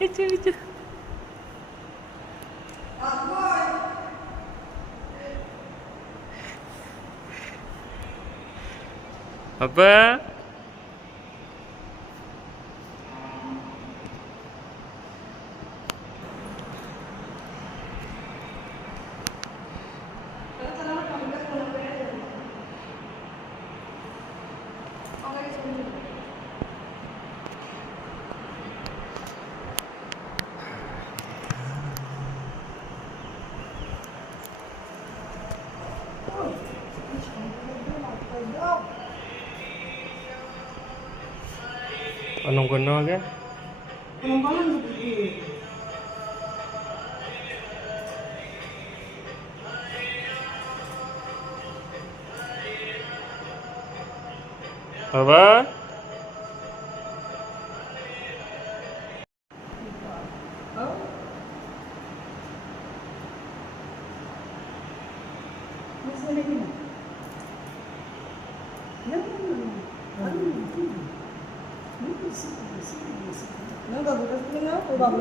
Эти видео. Apa? Anong ganaga? Anong ganaga? Aba? Mas malaki na. বাবা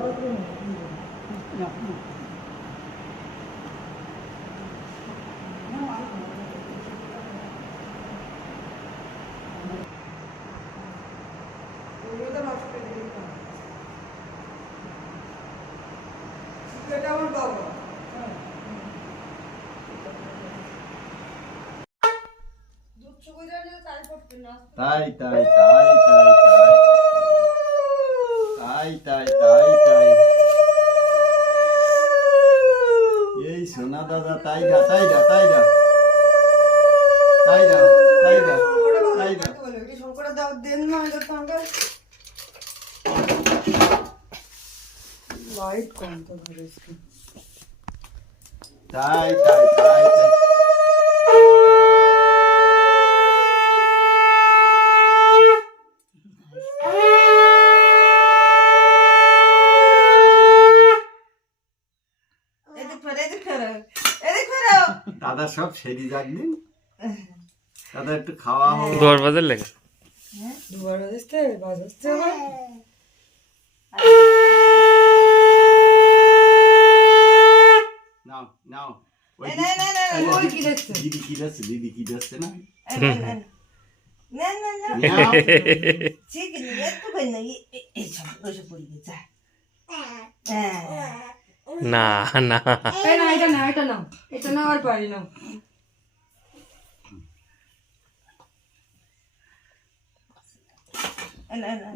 তাই তাই তাই তাই তাই। তাই তাই তাই এই সোনা দাদা তাই দা তাই দা তাই দা তাই দা তাই দা তাই দা লাইট কম তো ঘরে তাই তাই তাই তাই এদিক ফেরো এদিক ফেরো এদিক ফেরো দাদা সব সেরি যাক দিন দাদা একটু খাওয়া হোক। দশ বাজার লেগে? দুবার বাজতে বাজতে আবার নাও নাও। নে, নে, নে, নে? দিদি কি যাচ্ছে দিদি কি যাচ্ছে না? না না না। ঠিক একটু কই না এই- সব ওইসব পড়ে গেছে হ্যাঁ। না না। এই না এটা না এটা নাও এটা না আর পারি না।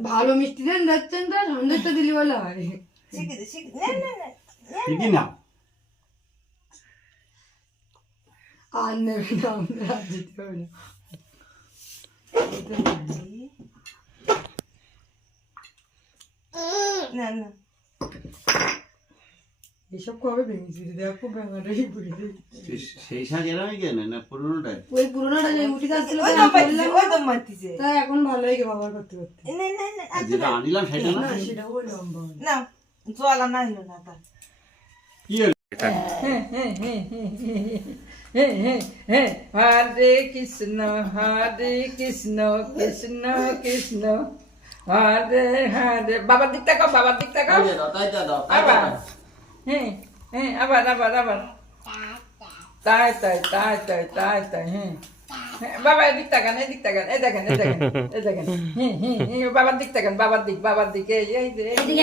ভালো মিষ্টি দেন যাচ্ছেন তো সন্দেশটা দিলি বলে হয়। ঠিকই না। আর নেবে না আমরা আর দিতে হবে না। এসব কবে ভেঙেছি? দেখো সেই না পুরোনোটা ওই পুরোনোটা যে উঠে ওই তো মারতিছে এখন করতে করতে। না না না আচ্ছা, যেটা আনিলাম সেটা না সেটা ওই লম্বা না না হলো? না হ্যাঁ, হ্যাঁ, হ্যাঁ, হরে কৃষ্ণ হরে কৃষ্ণ কৃষ্ণ কৃষ্ণ। হরে হরে। বাবার দিকটা কাবার বাবার দিক হ্যাঁ হ্যাঁ আবার আবার আবার। তাই তাই তাই তাই তাই তাই হ্যাঁ। হ্যাঁ, বাবা এদিক তাকান এদিক তাকান এই দেখেন এই দেখেন এই দেখেন। হ্যাঁ হ্যাঁ বাবার দিক তাকান বাবার দিক বাবার দিক এই এই যে এই যে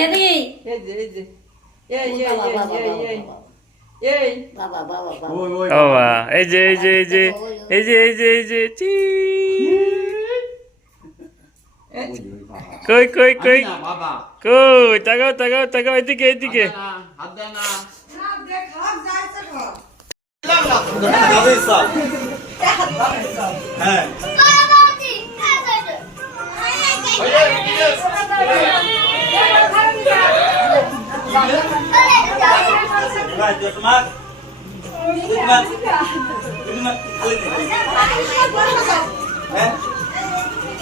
এই যে এই যে এই এই এই এই এই এই। ওই বাবা এই যে এই যে এই যে এই যে এই যে এই যে বাবা। কই কই কই কই তাকাও তাকাও তাকাও এদিকে এদিকে হ্যাঁ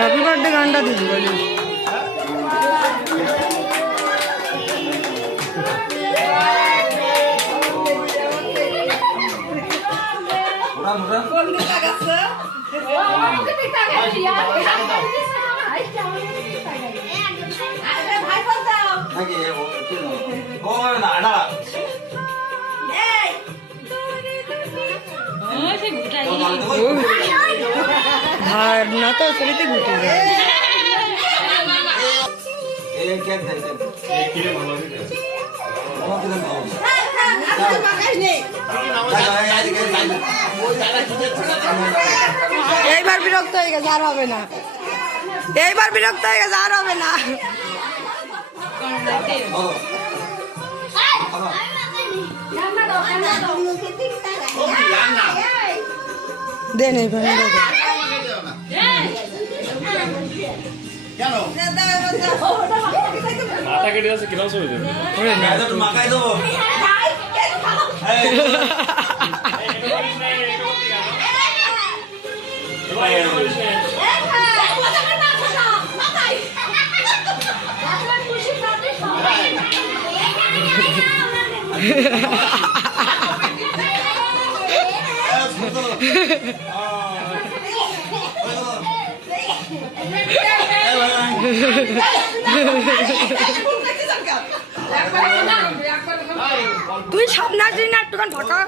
হ্যাপি বার্থডে গানটা দিদি বলি ওরা আর না তো শরীরে ঘুটে যায় এইবার বিরক্ত হয়ে গেছে, আর হবে না। এইবার বিরক্ত হয়ে গেছে, আর হবে না। বলো দেন এইবার দেন মাথা কেটে যাচ্ছে কিরম ছবি দেবে এটা তো মাখাই দেবো এই তুই আসবি না একটুখান ফাঁকা